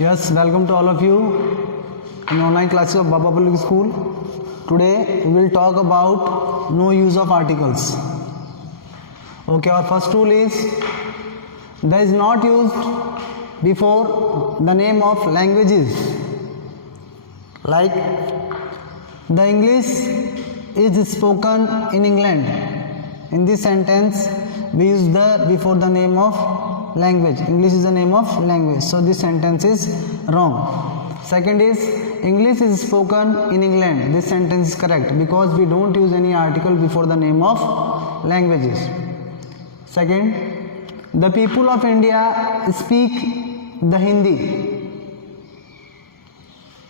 Yes, welcome to all of you in online classes of Baba Public School. Today we will talk about no use of articles. Okay, our first rule is that is not used before the name of languages. Like the English is spoken in England. In this sentence we use the before the name of language. English is the name of language, so this sentence is wrong. Second is English is spoken in England. This sentence is correct because we don't use any article before the name of languages. Second, the people of India speak the Hindi.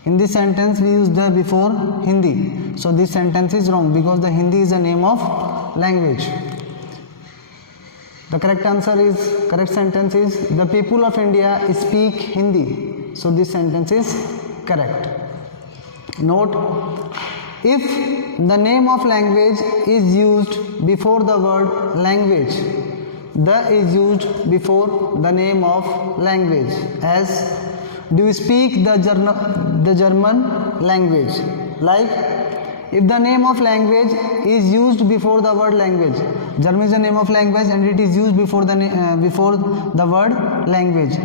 In this sentence we use the before Hindi, so this sentence is wrong because the Hindi is the name of language. The correct sentence is the people of India speak Hindi, so this sentence is correct. Note, if the name of language is used before the word language, the is used before the name of language. As, do you speak the German language? Like, if the name of language is used before the word language, German is the name of language and it is used before the word language.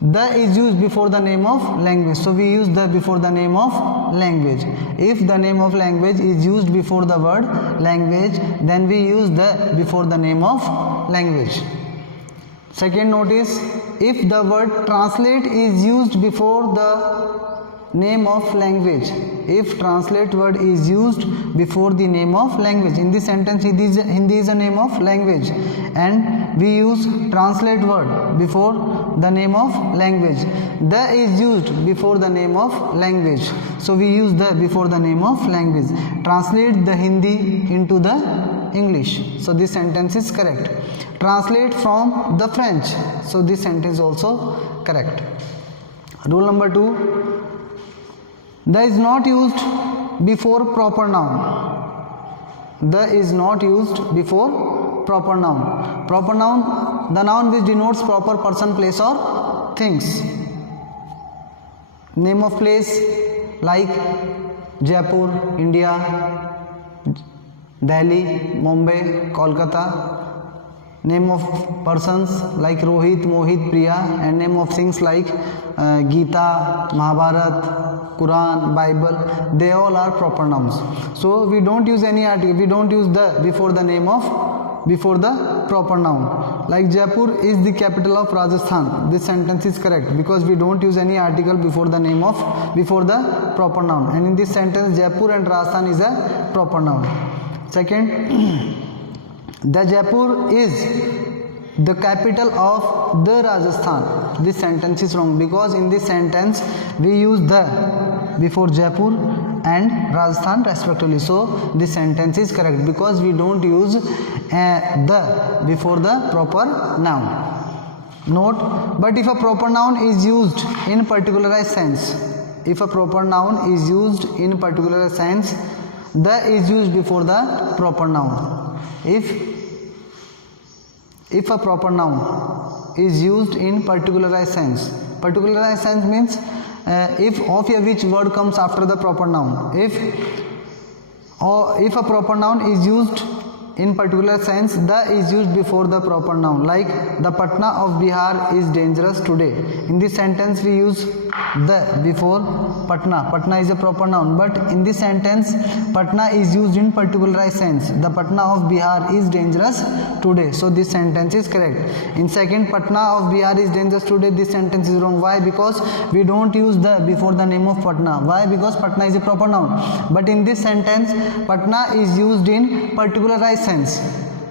The is used before the name of language, so we use the before the name of language. If the name of language is used before the word language, then we use the before the name of language. Second notice, if the word translate is used before the name of language, if translate word is used before the name of language, in this sentence Hindi is a name of language and we use translate word before the name of language. The is used before the name of language, so we use the before the name of language. Translate the Hindi into the English, so this sentence is correct. Translate from the French, so this sentence is also correct. Rule number 2, the is not used before proper noun. The is not used before proper noun. Proper noun, the noun which denotes proper person, place or things. Name of place like Jaipur, India, Delhi, Mumbai, Kolkata. Name of persons like Rohit, Mohit, Priya, and name of things like Gita, Mahabharat, Quran, Bible, they all are proper nouns. So we don't use any article, we don't use the before the name of before the proper noun. Like Jaipur is the capital of Rajasthan, this sentence is correct because we don't use any article before the name of before the proper noun, and in this sentence Jaipur and Rajasthan is a proper noun. Second, the Jaipur is the capital of the Rajasthan. This sentence is wrong because in this sentence we use the before Jaipur and Rajasthan respectively. So this sentence is correct because we don't use the before the proper noun. Note, but if a proper noun is used in particularized sense, if a proper noun is used in particularized sense, the is used before the proper noun. If a proper noun is used in particularized sense means if of a which word comes after the proper noun. If a proper noun is used in particular sense, the is used before the proper noun. Like the Patna of Bihar is dangerous today. In this sentence we use the before Patna. Patna is a proper noun, but in this sentence Patna is used in particularized sense. The Patna of Bihar is dangerous today, so this sentence is correct. In second, Patna of Bihar is dangerous today, this sentence is wrong. Why? Because we don't use the before the name of Patna. Why? Because Patna is a proper noun, but in this sentence Patna is used in particularized sense.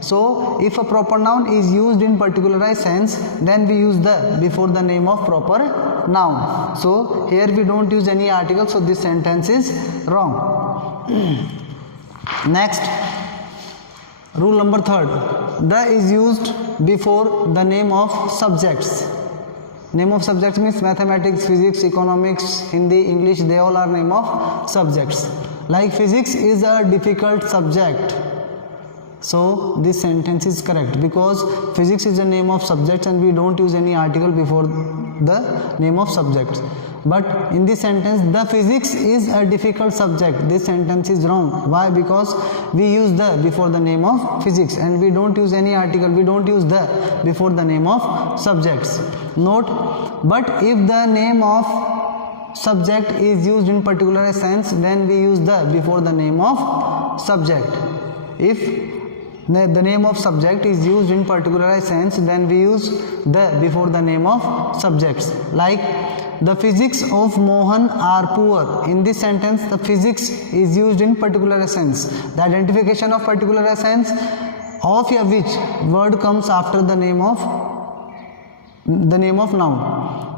So if a proper noun is used in particularized sense, then we use the before the name of proper noun. So here we don't use any article, so this sentence is wrong. Next, rule number 3, the is used before the name of subjects. Name of subjects means mathematics, physics, economics, Hindi, English, they all are name of subjects. Like physics is a difficult subject. So this sentence is correct because physics is the name of subject and we don't use any article before the name of subject. But in this sentence, the physics is a difficult subject. This sentence is wrong. Why? Because we use the before the name of physics and we don't use any article. We don't use the before the name of subjects. Note, but if the name of subject is used in particular sense, then we use the before the name of subject. If the name of subject is used in particular sense, then we use the before the name of subjects. Like the physics of Mohan are poor. In this sentence, the physics is used in particular sense. The identification of particular sense of which word comes after the name of noun.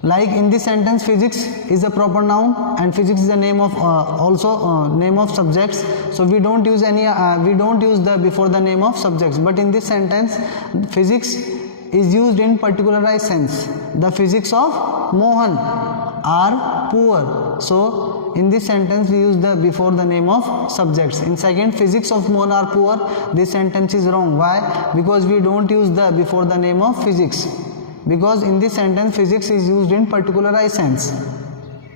Like in this sentence, physics is a proper noun and physics is the name of name of subjects. So we don't use the before the name of subjects. But in this sentence, physics is used in particularized sense. The physics of Mohan are poor. So in this sentence we use the before the name of subjects. In second, physics of Mohan are poor, this sentence is wrong. Why? Because we don't use the before the name of physics. Because in this sentence physics is used in particularized sense.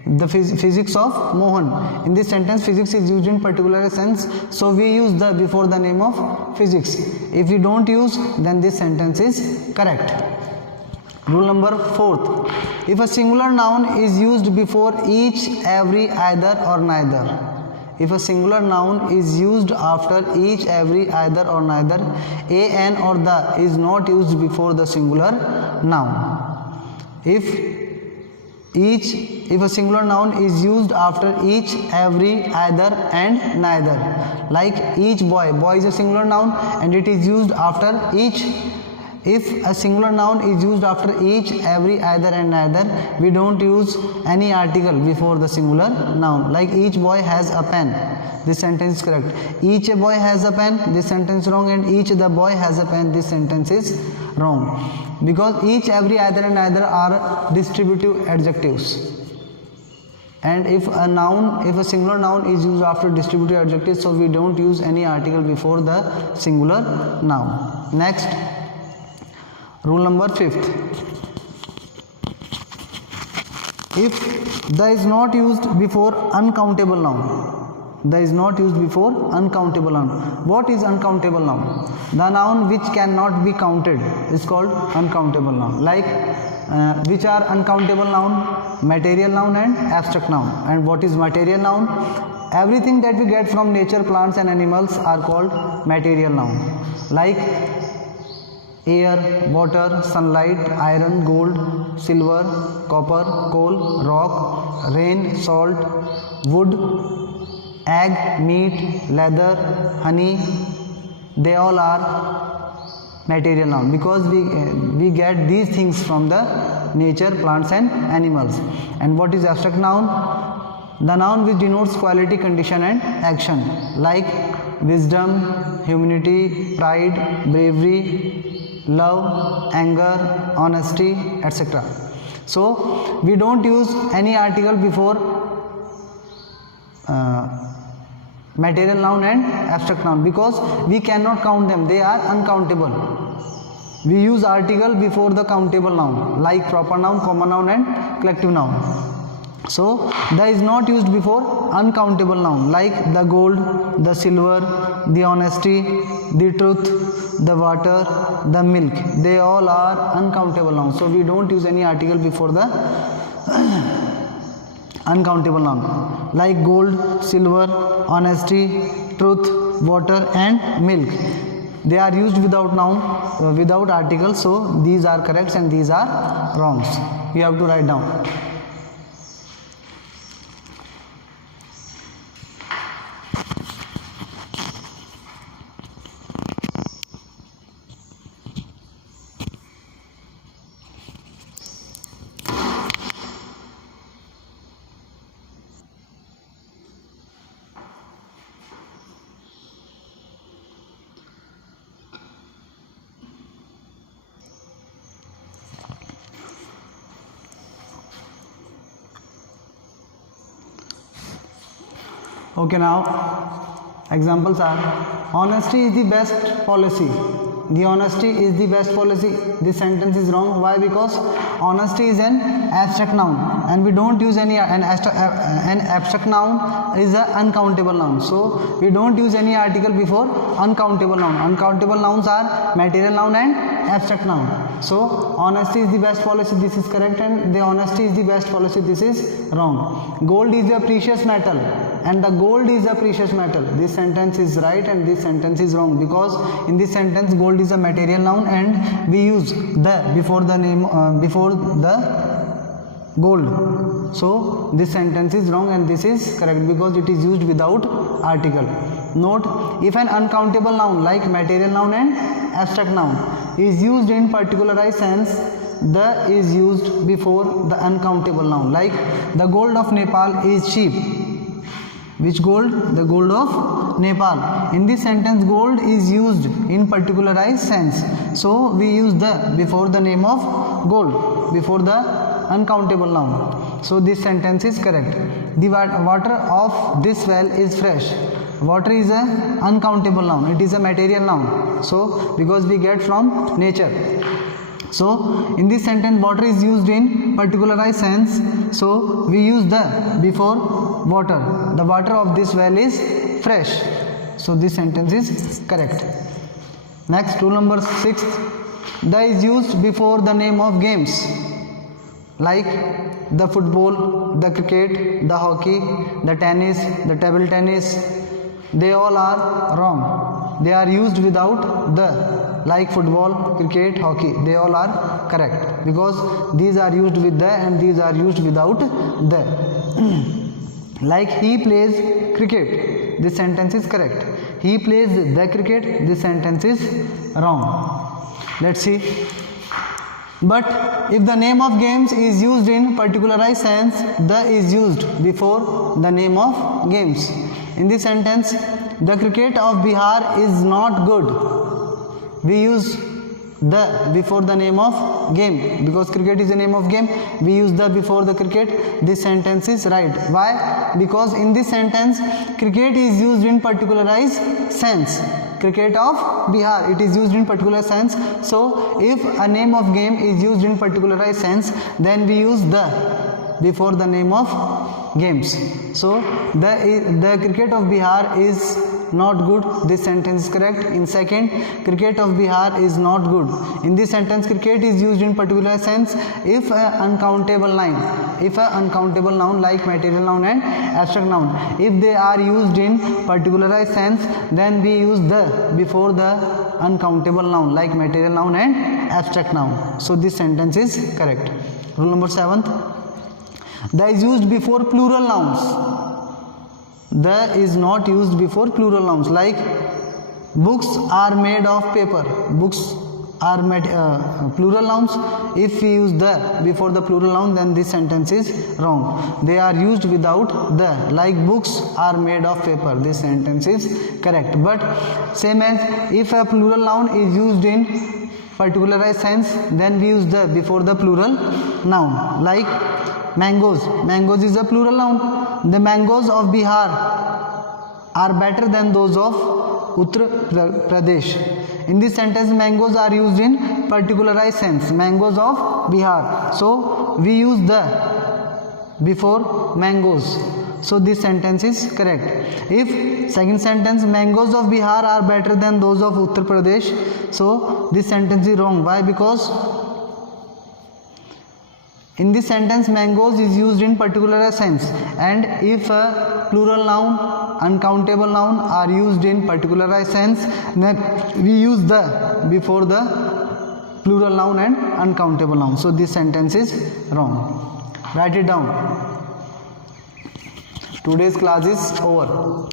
The physics of Mohan. In this sentence physics is used in particular sense, so we use the before the name of physics. If we don't use, then this sentence is correct. Rule number 4. If a singular noun is used before each, every, either or neither. If a singular noun is used after each, every, either or neither, a, an or the is not used before the singular noun. If a singular noun is used after each, every, either and neither. Like each boy. Boy is a singular noun and it is used after each. If a singular noun is used after each, every, either and neither, we don't use any article before the singular noun. Like each boy has a pen. This sentence is correct. Each a boy has a pen. This sentence is wrong. And each the boy has a pen. This sentence is wrong. Because each, every, either and neither are distributive adjectives. And if a singular noun is used after distributive adjectives, so we don't use any article before the singular noun. Next, rule number 5th. If the is not used before uncountable noun. The is not used before uncountable noun. What is uncountable noun? The noun which cannot be counted is called uncountable noun. Like which are uncountable noun? Material noun and abstract noun. And what is material noun? Everything that we get from nature, plants and animals are called material noun. Like air, water, sunlight, iron, gold, silver, copper, coal, rock, rain, salt, wood, egg, meat, leather, honey, they all are material noun because we get these things from the nature, plants and animals. And what is abstract noun? The noun which denotes quality, condition and action, like wisdom, humanity, pride, bravery, love, anger, honesty, etc. So we don't use any article before material noun and abstract noun because we cannot count them, they are uncountable. We use article before the countable noun like proper noun, common noun and collective noun. So the is not used before uncountable noun like the gold, the silver, the honesty, the truth, the water, the milk. They all are uncountable nouns. So we don't use any article before the uncountable noun like gold, silver, honesty, truth, water and milk. They are used without noun, without article. So these are correct and these are wrongs. You have to write down. Okay, now Examples are honesty is the best policy. The honesty is the best policy. This sentence is wrong. Why? Because honesty is an abstract noun and we don't use any an abstract noun is an uncountable noun. So we don't use any article before uncountable noun. Uncountable nouns are material noun and abstract noun. So honesty is the best policy. This is correct, and the honesty is the best policy. This is wrong. Gold is a precious metal and the gold is a precious metal. This sentence is right and this sentence is wrong, because in this sentence gold is a material noun and we use the before the name before the gold. So this sentence is wrong and this is correct because it is used without article. Note, if an uncountable noun like material noun and abstract noun is used in particularized sense, the is used before the uncountable noun. Like the gold of Nepal is cheap. Which gold? The gold of Nepal. In this sentence gold is used in particularized sense, so we use the before the name of gold, before the uncountable noun. So this sentence is correct. The water of this well is fresh. Water is a uncountable noun, it is a material noun, so because we get from nature. So in this sentence water is used in particularized sense, so we use the before water. The water of this well is fresh, so this sentence is correct. Next, rule number 6, the is used before the name of games like the football, the cricket, the hockey, the tennis, the table tennis. They all are wrong. They are used without the, like football, cricket, hockey. They all are correct because these are used with the and these are used without the. Like he plays cricket. This sentence is correct. He plays the cricket. This sentence is wrong. Let's see. But if the name of games is used in particularized sense, the is used before the name of games. In this sentence, the cricket of Bihar is not good. We use the before the name of game because cricket is the name of game. We use the before the cricket. This sentence is right. Why? Because in this sentence, cricket is used in particularized sense. Cricket of Bihar, it is used in particular sense. So if a name of game is used in particularized sense, then we use the before the name of games. So the cricket of Bihar is not good. This sentence is correct. In second, cricket of Bihar is not good. In this sentence, cricket is used in particular sense if a uncountable noun like material noun and abstract noun, if they are used in particularized sense, then we use the before the uncountable noun like material noun and abstract noun. So this sentence is correct. Rule number 7, the is used before plural nouns. The is not used before plural nouns. Like books are made of paper. Books are made plural nouns. If we use the before the plural noun, then this sentence is wrong. They are used without the. Like books are made of paper. This sentence is correct. But same as if a plural noun is used in particularized sense, then we use the before the plural noun. Like mangoes. Mangoes is a plural noun. The mangoes of Bihar are better than those of Uttar Pradesh. In this sentence, mangoes are used in particularized sense. Mangoes of Bihar. So we use the before mangoes. So this sentence is correct. If second sentence, mangoes of Bihar are better than those of Uttar Pradesh, so this sentence is wrong. Why? Because in this sentence, mangoes is used in particular sense, and if a plural noun, uncountable noun are used in particularized sense, then we use the before the plural noun and uncountable noun. So this sentence is wrong. Write it down. Today's class is over.